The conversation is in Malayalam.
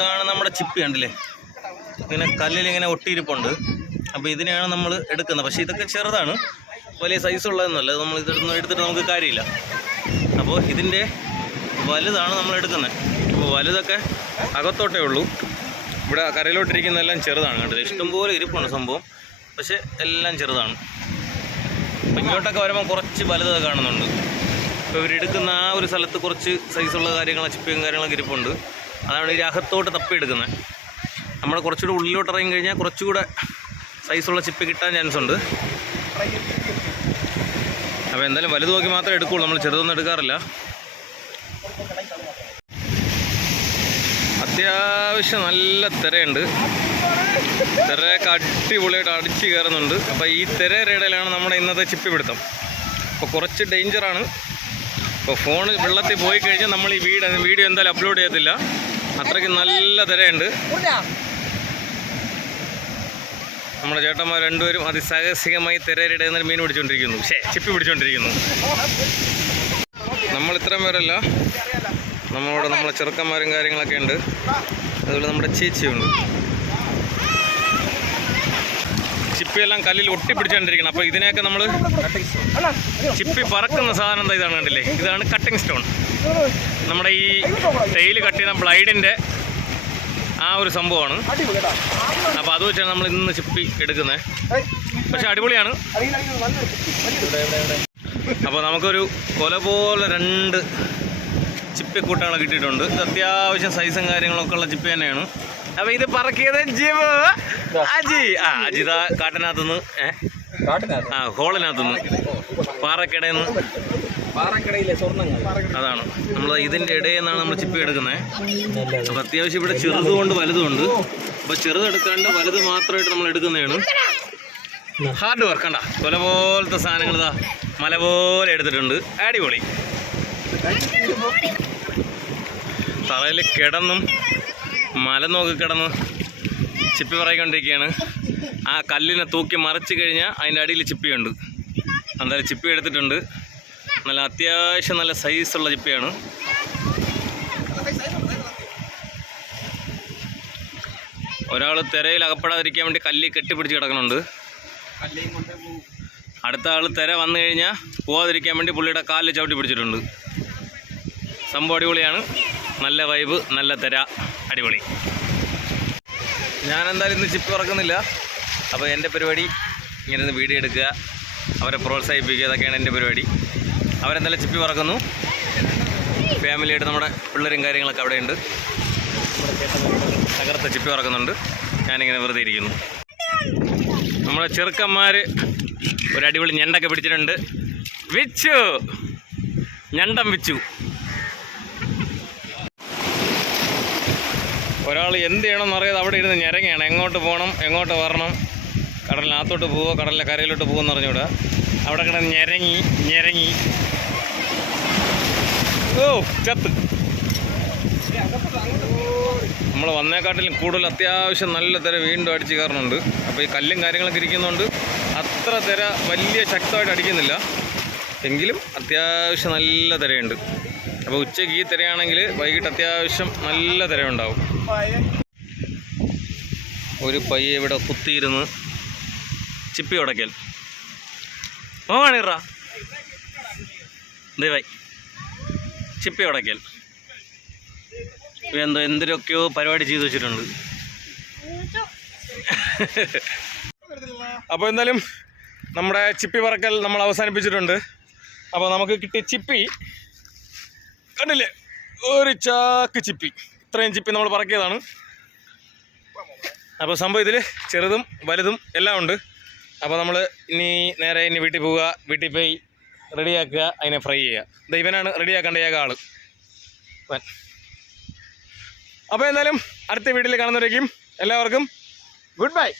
ഇതാണ് നമ്മുടെ ചിപ്പി കണ്ടില്ലേ, ഇങ്ങനെ കല്ലിൽ ഇങ്ങനെ ഒട്ടിയിരിപ്പുണ്ട്. അപ്പോൾ ഇതിനെയാണ് നമ്മൾ എടുക്കുന്നത്. പക്ഷേ ഇതൊക്കെ ചെറുതാണ്, വലിയ സൈസുള്ളതെന്നല്ല. നമ്മൾ ഇതൊന്നും എടുത്തിട്ട് നമുക്ക് കാര്യമില്ല. അപ്പോൾ ഇതിൻ്റെ വലുതാണ് നമ്മൾ എടുക്കുന്നത്. അപ്പോൾ വലുതൊക്കെ അകത്തോട്ടേ ഉള്ളൂ. ഇവിടെ കരയിലോട്ടിരിക്കുന്നതെല്ലാം ചെറുതാണ് കണ്ടില്ലേ. ഇഷ്ടംപോലെ ഇരിപ്പാണ് സംഭവം, പക്ഷേ എല്ലാം ചെറുതാണ്. അപ്പോൾ ഇങ്ങോട്ടൊക്കെ വരുമ്പോൾ കുറച്ച് വലുതൊക്കെ കാണുന്നുണ്ട്. ഇപ്പോൾ ഇവരെടുക്കുന്ന ആ ഒരു സ്ഥലത്ത് കുറച്ച് സൈസുള്ള കാര്യങ്ങൾ, ചിപ്പിയും കാര്യങ്ങളൊക്കെ ഇരിപ്പുണ്ട്. അതാണ് ഈ അകത്തോട്ട് തപ്പിയെടുക്കുന്നത്. നമ്മൾ കുറച്ചുകൂടെ ഉള്ളിലോട്ട് ഇറങ്ങി കഴിഞ്ഞാൽ കുറച്ചുകൂടെ സൈസുള്ള ചിപ്പി കിട്ടാൻ ചാൻസ് ഉണ്ട്. അപ്പോൾ എന്തായാലും വലുത് നോക്കി മാത്രമേ എടുക്കുകയുള്ളൂ, നമ്മൾ ചെറുതൊന്നും എടുക്കാറില്ല. അത്യാവശ്യം നല്ല തിരയുണ്ട്. തിരയൊക്കെ അടിപൊളിയായിട്ട് അടിച്ച് കയറുന്നുണ്ട്. അപ്പോൾ ഈ തിരയുടെ ഇടയിലാണ് നമ്മുടെ ഇന്നത്തെ ചിപ്പി പിടുത്തം. അപ്പോൾ കുറച്ച് ഡേഞ്ചറാണ്. അപ്പോൾ ഫോൺ വെള്ളത്തിൽ പോയി കഴിഞ്ഞാൽ നമ്മൾ ഈ വീഡിയോ എന്തായാലും അപ്ലോഡ് ചെയ്യത്തില്ല. അത്രയ്ക്ക് നല്ല തിരയുണ്ട്. നമ്മുടെ ചേട്ടന്മാർ രണ്ടുപേരും അതിസാഹസികമായി തിരയുടെ ഇടയിൽ നിന്ന് മീൻ പിടിച്ചുകൊണ്ടിരിക്കുന്നു, ചിപ്പി പിടിച്ചുകൊണ്ടിരിക്കുന്നു. നമ്മൾ ഇത്രയും പേരല്ല, നമ്മളോട് നമ്മളെ ചെറുക്കന്മാരും കാര്യങ്ങളൊക്കെ ഉണ്ട്. അതുപോലെ നമ്മുടെ ചേച്ചിയുണ്ട്. ചിപ്പിയെല്ലാം കല്ലിൽ ഒട്ടിപ്പിടിച്ചുകൊണ്ടിരിക്കണം. അപ്പോൾ ഇതിനെയൊക്കെ നമ്മൾ ചിപ്പി പറക്കുന്ന സാധനം എന്താ ഇതാണ് കണ്ടില്ലേ, ഇതാണ് കട്ടിങ് സ്റ്റോൺ. നമ്മുടെ ഈ ടെയിൽ കട്ട് ചെയ്യുന്ന ബ്ലൈഡിൻ്റെ ആ ഒരു സംഭവമാണ്. അപ്പോൾ അത് വെച്ചാണ് നമ്മൾ ഇന്ന് ചിപ്പി എടുക്കുന്നത്. പക്ഷെ അടിപൊളിയാണ്. അപ്പോൾ നമുക്കൊരു കൊല പോലെ 2 ചിപ്പിക്കൂട്ടങ്ങൾ കിട്ടിയിട്ടുണ്ട്. ഇത് അത്യാവശ്യം സൈസും കാര്യങ്ങളൊക്കെ ഉള്ള ചിപ്പി തന്നെയാണ്. അപ്പോൾ ഇത് പറക്കിയത് അജിത കാട്ടിനകത്തുനിന്ന് ഹോളിനകത്തുനിന്ന് പാറക്കിടയിൽ നിന്ന്, അതാണ് നമ്മൾ ഇതിൻ്റെ ഇടയിൽ നിന്നാണ് നമ്മൾ ചിപ്പി എടുക്കുന്നത്. അപ്പോൾ അത്യാവശ്യം ഇവിടെ ചെറുതുകൊണ്ട് വലുതുമുണ്ട്. അപ്പോൾ ചെറുതെടുക്കാണ്ട് വലുത് മാത്രമായിട്ട് നമ്മൾ എടുക്കുന്നതാണ്. ഹാർഡ് വർക്ക് കണ്ട, കൊല പോലത്തെ സാധനങ്ങൾ ഇതാ മല പോലെ എടുത്തിട്ടുണ്ട്. അടിപൊളി. തറയിൽ കിടന്നും മല നോക്കി കിടന്ന് ചിപ്പി പറയിക്കൊണ്ടിരിക്കുകയാണ്. ആ കല്ലിനെ തൂക്കി മറിച്ച് കഴിഞ്ഞാൽ അതിൻ്റെ അടിയിൽ ചിപ്പിയുണ്ട്. എന്തായാലും ചിപ്പി എടുത്തിട്ടുണ്ട്. നല്ല അത്യാവശ്യം നല്ല സൈസുള്ള ചിപ്പിയാണ്. ഒരാൾ തിരയിൽ അകപ്പെടാതിരിക്കാൻ വേണ്ടി കല്ല് കെട്ടിപ്പിടിച്ച് കിടക്കുന്നുണ്ട്. അടുത്ത ആൾ തിര വന്നു കഴിഞ്ഞാൽ പോവാതിരിക്കാൻ വേണ്ടി പുള്ളിയുടെ കാലിൽ ചവിട്ടി പിടിച്ചിട്ടുണ്ട്. സംഭവം അടിപൊളിയാണ്. നല്ല വൈബ്, നല്ല തിര, അടിപൊളി. ഞാനെന്തായാലും ഇന്ന് ചിപ്പി പറക്കുന്നില്ല. അപ്പോൾ എൻ്റെ പരിപാടി ഇങ്ങനെ വീഡിയോ എടുക്കുക, അവരെ പ്രോത്സാഹിപ്പിക്കുക, ഇതൊക്കെയാണ് എൻ്റെ പരിപാടി. അവരെന്തായാലും ചിപ്പി പറക്കുന്നു. ഫാമിലിയായിട്ട് നമ്മുടെ പിള്ളേരും കാര്യങ്ങളൊക്കെ അവിടെയുണ്ട്. തകർത്ത ചിപ്പി പറക്കുന്നുണ്ട്. ഞാനിങ്ങനെ വെറുതെ ഇരിക്കുന്നു. നമ്മുടെ ചെറുക്കന്മാർ ഒരു അടിപൊളി ഞണ്ടൊക്കെ പിടിച്ചിട്ടുണ്ട്. വിച്ചു ഞണ്ടം വിച്ചു. ഒരാൾ എന്ത് ചെയ്യണമെന്ന് അറിയാതെ അവിടെ ഇരുന്ന് ഞരങ്ങയാണ്. എങ്ങോട്ട് പോകണം, എങ്ങോട്ട് വരണം, കടലിനകത്തോട്ട് പോവോ കടലിലെ കരയിലോട്ട് പോകുമെന്ന് പറഞ്ഞുകൂടാ. അവിടെ കിടന്ന് ഞരങ്ങി ചത്ത്. നമ്മൾ വന്നേക്കാട്ടിലും കൂടുതൽ അത്യാവശ്യം നല്ല തിര വീണ്ടും അടിച്ച് കയറുന്നുണ്ട്. അപ്പോൾ ഈ കല്ലും കാര്യങ്ങളൊക്കെ ഇരിക്കുന്നതുകൊണ്ട് അത്ര തിര വലിയ ശക്തമായിട്ട് അടിക്കുന്നില്ല, എങ്കിലും അത്യാവശ്യം നല്ല തിരയുണ്ട്. അപ്പോൾ ഉച്ചയ്ക്ക് ഈ തിരയാണെങ്കിൽ വൈകിട്ട് അത്യാവശ്യം നല്ല തിരയുണ്ടാവും. ഒരു പയ്യെ ഇവിടെ കുത്തിയിരുന്ന് ചിപ്പി ഉടയ്ക്കൽ. ഓണിറ ദയവായി ചിപ്പി ഉടയ്ക്കൽ. എന്തൊക്കെയോ പരിപാടി ചെയ്തു വെച്ചിട്ടുണ്ട്. അപ്പോൾ എന്തായാലും നമ്മുടെ ചിപ്പി പറക്കൽ നമ്മൾ അവസാനിപ്പിച്ചിട്ടുണ്ട്. അപ്പോൾ നമുക്ക് കിട്ടിയ ചിപ്പി കണ്ടില്ലേ, ഒരു ചാക്ക് ചിപ്പി. ഇത്രയും ചിപ്പി നമ്മൾ പറക്കിയതാണ്. അപ്പോൾ സംഭവം ഇതിൽ ചെറുതും വലുതും എല്ലാം ഉണ്ട്. അപ്പോൾ നമ്മൾ നേരെ വീട്ടിൽ പോവുക, വീട്ടിൽ പോയി റെഡിയാക്കുക, അതിനെ ഫ്രൈ ചെയ്യുക. ഇവനാണ് റെഡിയാക്കേണ്ട ആൾ. അപ്പോൾ എന്തായാലും അടുത്ത വീഡിയോയിൽ കാണുന്നവരേക്കും എല്ലാവർക്കും ഗുഡ് ബൈ.